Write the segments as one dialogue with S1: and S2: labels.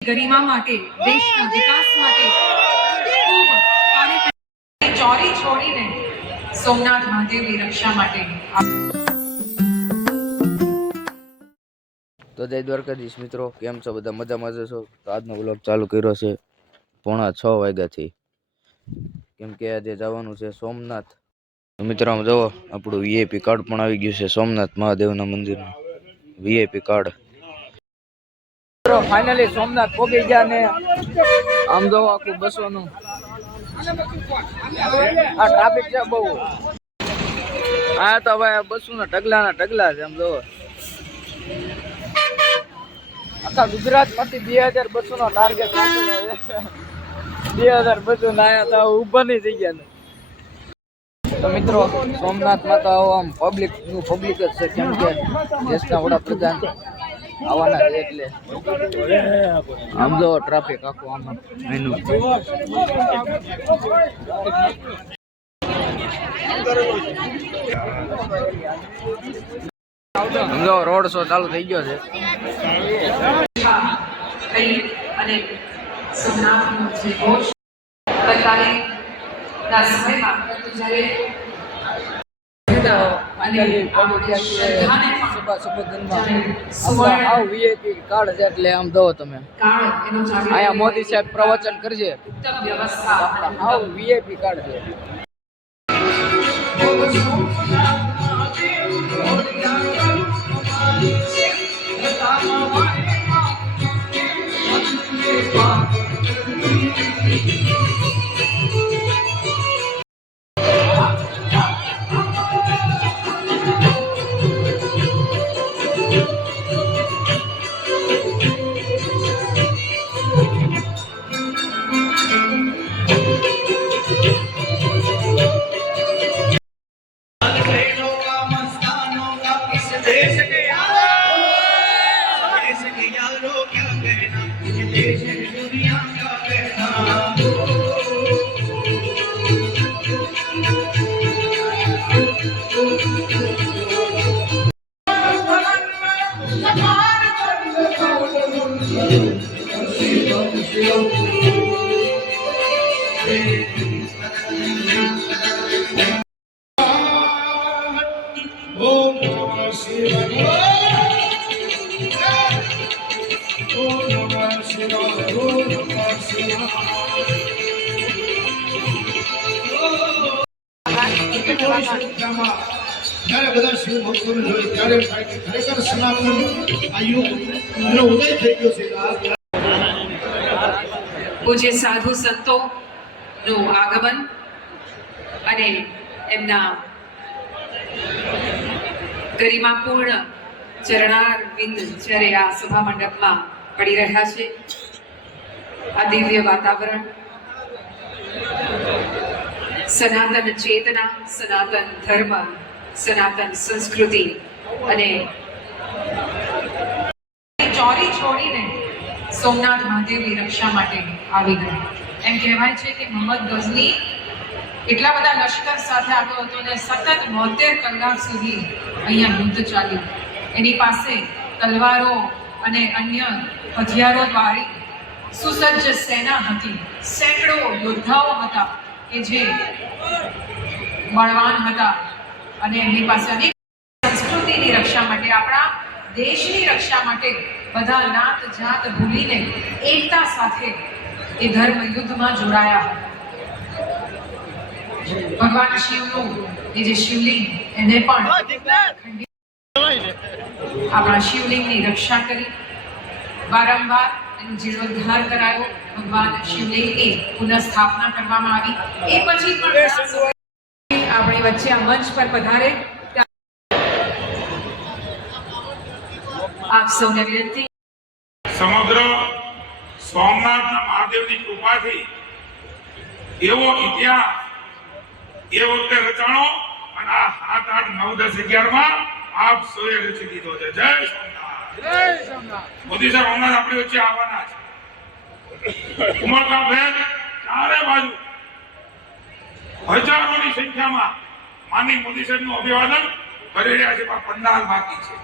S1: ગરિમા માટે, દેશના વિકાસ માટે ચોરી છોડીને સોમનાથ મહાદેવની રક્ષા માટે.
S2: તો જય દ્વારકાધીશ મિત્રો, કેમ છો બધા? મજામાં જ છો? તો આજનો બ્લોગ ચાલુ કર્યો છે પોણા છ વાગ્યાથી. કેમ કે આજે જવાનું છે સોમનાથ. મિત્રો, આમ જુઓ, આપણું વીઆઈપી કાર્ડ પણ આવી ગયું છે સોમનાથ મહાદેવના મંદિરનું. VIP card. ફાઇનલી સોમનાથ પોગી ગયા ને આમ જો આખું બસોનું. આ ટ્રાફિક છે બહુ. આ તો ભાઈ બસો ના ઢગલા ના ઢગલા છે, આમ જો આખા ગુજરાતમાંથી બે હજાર બસો નો ટાર્ગેટ બે હજાર બસો ના આયા તો ઊભા નહીં થઈ ગયા ને. તો મિત્રો, સોમનાથમાં તો આમ પબ્લિકનું પબ્લિક જ છે, કેમ કે દેશના વડાપ્રધાન આવવાના છે એટલે. આમ જો ટ્રાફિક આખું આમ એનું સમજો રોડ શો ચાલુ થઈ ગયો છે.
S1: અને સોમનાથનો જે ઘોષ ના સમયમાં જ્યારે અને
S2: લાંબા વીઆઈપી કાર્ડ છે એટલે આમ દો તમે અહીંયા મોદી સાહેબ પ્રવચન
S1: કરજે
S2: આવ વીઆઈપી કાર્ડ છે
S3: Thank you. ओम नमः शिवाय ओम नमः शिवाय ओम नमः शिवाय જ્યારે બધા શિવ ભક્તોને જોઈ ત્યારે એમ થાય કે ખરેખર સનાતન આ યુગ એનો ઉદય થઈ ગયો છે આ
S1: પૂજ્ય સાધુ સંતો નું આગમન અને એમના ગરિમાપૂર્ણ ચરણાર વિંદ જ્યારે આ સભા મંડપમાં પડી રહ્યા છે, આ દિવ્ય વાતાવરણ, સનાતન ચેતના, સનાતન ધર્મ, સનાતન સંસ્કૃતિ અને ચોરી છોડીને સોમનાથ મહાદેવની રક્ષા માટે આવી ગયો એમ કહેવાય છે કે મોહમ્મદ ગઝની એટલા બધા લશ્કર સાથે આવ્યો હતો અને સતત બોતેર કલાક સુધી અહીંયા યુદ્ધ ચાલ્યું. એની પાસે તલવારો અને અન્ય હથિયારો વાળી સુસજ્જ સેના હતી. સેંકડો યોદ્ધાઓ હતા કે જે બળવાન હતા અને એમની પાસે અનેક સંસ્કૃતિની રક્ષા માટે, આપણા દેશની રક્ષા માટે બધા નાત જાત ભૂલીને એકતા સાથે એ ધર્મ યુદ્ધમાં જોડાયા. ભગવાન શિવનું એ જે શિવલિંગ એને પણ આપણા શિવલિંગની રક્ષા કરી. વારંવાર એનો જીર્ણોદ્ધાર કરાયો. ભગવાન શિવલિંગની પુનઃસ્થાપના કરવામાં આવી. એ પછી પણ આપણી વચ્ચે આ મંચ પર પધારે. આપ સૌને વિનંતી.
S4: સમગ્ર સોમનાથના મહાદેવની કૃપાથી એવો ઇતિહાસ એ વખતે રચાણો અને આ સાત આઠ નવ દસ અગિયારમાં આપ સૌએ રચી દીધો છે. જય સોમનાથ. મોદી સાહેબ હમણાં આપણી વચ્ચે આવવાના છે. બેન ચારે બાજુ હજારોની સંખ્યામાં માની મોદી સાહેબનું અભિવાદન કરી રહ્યા છે પણ પંડાલ બાકી છે.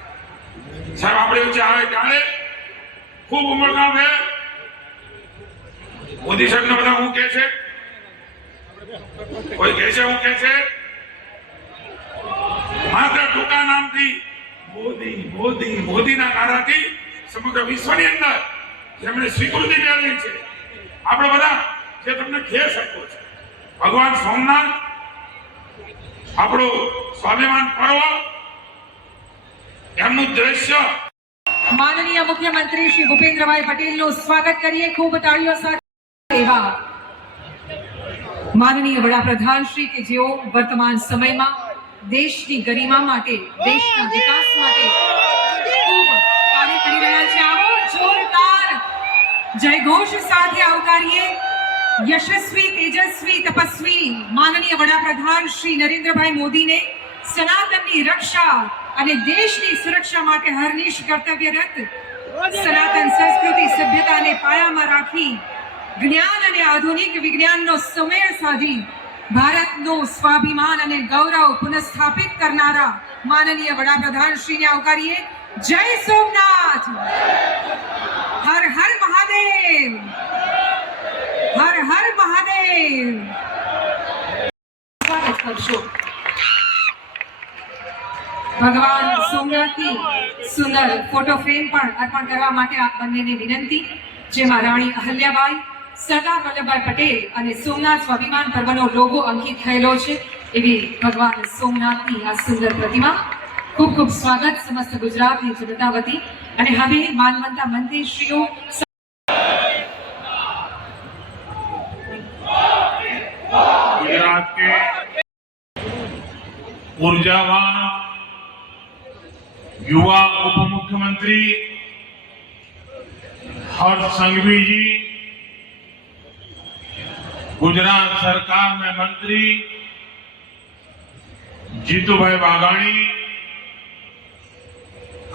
S4: સાહેબ આપણે વચ્ચે આવે ત્યારે ખૂબ ઉમળકામ છે મોદી સાહેબ બધા હું કે છે? કોઈ કે છે, હું કે છે? માત્ર ટૂંકા નામથી મોદી મોદી, મોદીના નારાથી સમગ્ર વિશ્વની અંદર જેમણે સ્વીકૃતિ મેળવી છે, આપણે બધા જે તમને ખેર શકો છે, ભગવાન સોમનાથ, આપણું સ્વાભિમાન પર્વ, એમનું દ્રશ્ય.
S1: માનનીય મુખ્યમંત્રી શ્રી ભૂપેન્દ્રભાઈ પટેલનું સ્વાગત કરીએ. ખૂબ તાળીઓ સાથે એવા માનનીય વડાપ્રધાન શ્રી કે જેઓ વર્તમાન સમયમાં દેશની ગરિમા માટે, દેશના વિકાસ માટે કાર્ય કરી રહ્યા છે. આવો જોરદાર જયઘોષ સાથે આવકારીએ. યશસ્વી, તેજસ્વી, તપસ્વી માનનીય વડાપ્રધાન શ્રી નરેન્દ્રભાઈ મોદીને સનાતનની રક્ષા અને દેશની સુરક્ષા માટે હરનિશ કર્તવ્યરત સનાતન સંસ્કૃતિ સભ્યતાને પાયામાં રાખી જ્ઞાન અને આધુનિક વિજ્ઞાનનો સુમેળ સાધી ભારતનું સ્વાભિમાન અને ગૌરવ પુનઃસ્થાપિત કરનારા માનનીય વડાપ્રધાન શ્રીને આવકારીએ જય સોમનાથ. હર હર મહાદેવ. હર હર મહાદેવ. ભગવાન સોમનાથની સુંદર ફોટો ફ્રેમ પણ અર્પણ કરવા માટે આપ બંનેને વિનંતી. જેમાં રાણી અહલ્યાબાઈ સરદાર વલ્લભભાઈ પટેલ અને સોમનાથ સ્વાભિમાન પર્વનો લોગો અંકિત થયેલો છે એવી ભગવાન સોમનાથની આ સુંદર પ્રતિમા ખૂબ ખૂબ સ્વાગત સમસ્ત ગુજરાતની જનતા વતી અને હવે માનવંતા મંત્રીશ્રીઓ
S5: गुजरात के ऊर्जावान युवा उप मुख्यमंत्री हर्ष संघवी जी गुजरात सरकार में मंत्री जीतूभाई वाघाणी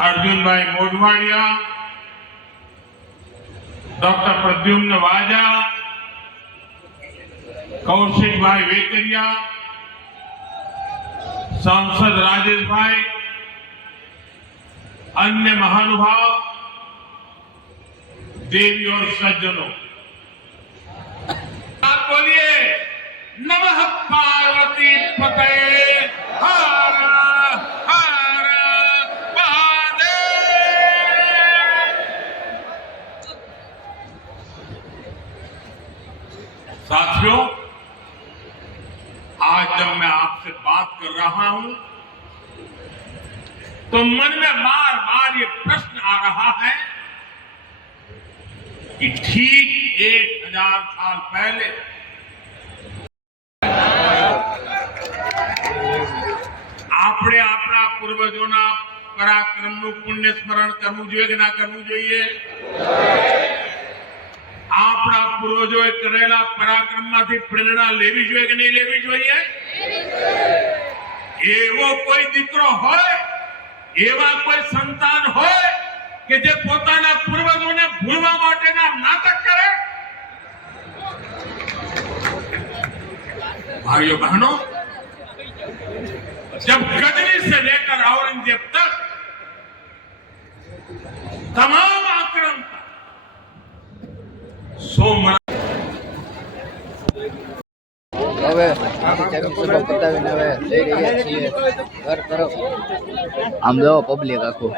S5: अर्जुन भाई मोढवाडिया डॉक्टर प्रद्युम्न वाजा કૌશિક ભાઈ વેકરિયા सांसद राजेश भाई अन्य महानुभाव देवी और सज्जनों आप बोलिए, नमः पार्वती पते साथियों, आज जब मैं आपसे बात कर रहा हूँ तो मन में बार बार ये प्रश्न आ रहा है कि ठीक एक हज़ार साल पहले આપણે આપણા પૂર્વજોના પરાક્રમનું પુણ્ય સ્મરણ કરવું જોઈએ કે ના કરવું જોઈએ? આપણા પૂર્વજોએ કરેલા પરાક્રમમાંથી પ્રેરણા લેવી જોઈએ કે નહીં લેવી જોઈએ? એવો કોઈ દીકરો હોય, એવા કોઈ સંતાન હોય કે જે પોતાના પૂર્વજોને ભૂલવા માટેના નાટક કરે? ભાઈઓ બહેનો जब गजनी से लेकर औरंगजेब तक तमाम आक्रमण तक सोमनाथ
S2: હવે સભા પતાવીને હવે જઈ રહ્યા છીએ ઘર તરફ આમ જો પબ્લિક આખું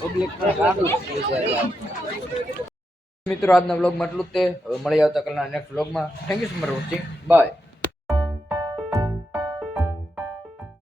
S2: પબ્લિક મિત્રો આજના વ્લોગમાં એટલું જ તે હવે મળી આવતા કલના નેક્સ્ટ વ્લોગમાં thank you for watching bye